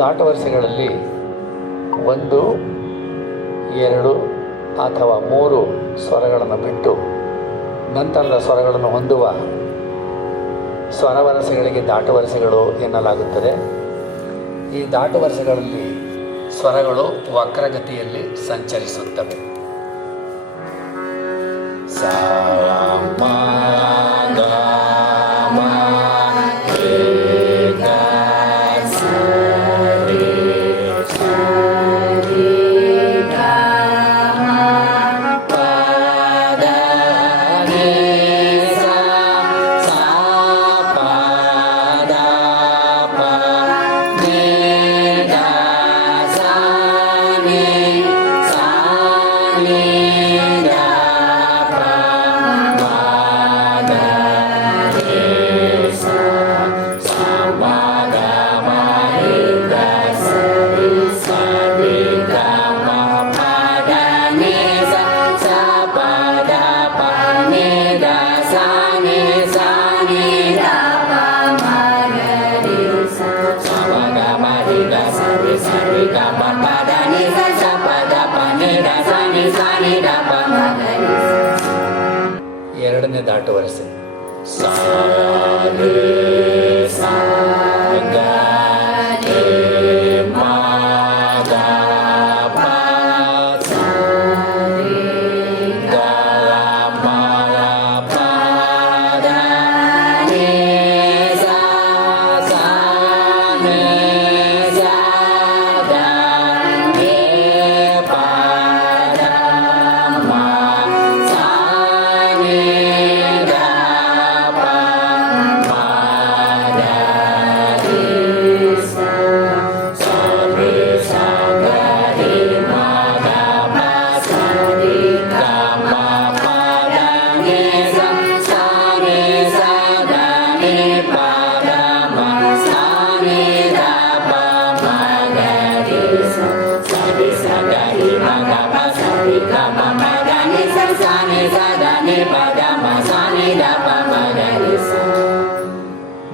ನಾಟವರ್ಸಗಳಲ್ಲಿ ಒಂದು ಎರಡು ಅಥವಾ ಮೂರು ಸ್ವರಗಳನ್ನು ಬಿಟ್ಟು ನಂತರದ ಸ್ವರಗಳನ್ನು ಹೊಂದುವ ಸ್ವರವರಸೆಗಳಿಗೆ ದಾಟುವರಸೆಗಳು ಎನ್ನಲಾಗುತ್ತದೆ. ಈ ದಾಟುವರಸೆಗಳಲ್ಲಿ ಸ್ವರಗಳು ವಕ್ರಗತಿಯಲ್ಲಿ ಸಂಚರಿಸುತ್ತವೆ. ಎರಡನೇ ದಾಟುವರಸೆ ಸಾ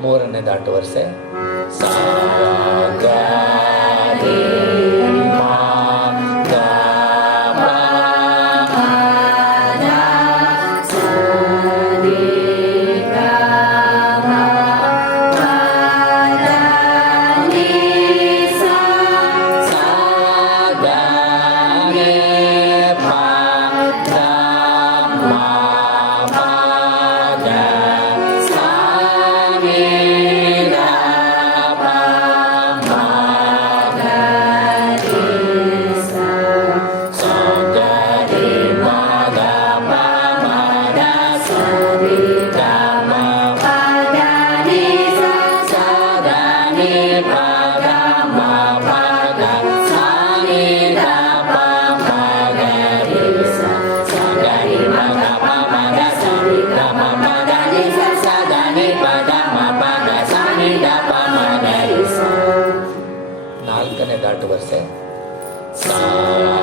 ಮೂರನೇ ದಾಟುವರ್ಸೆ. ಸಾಗರೇ. that verse.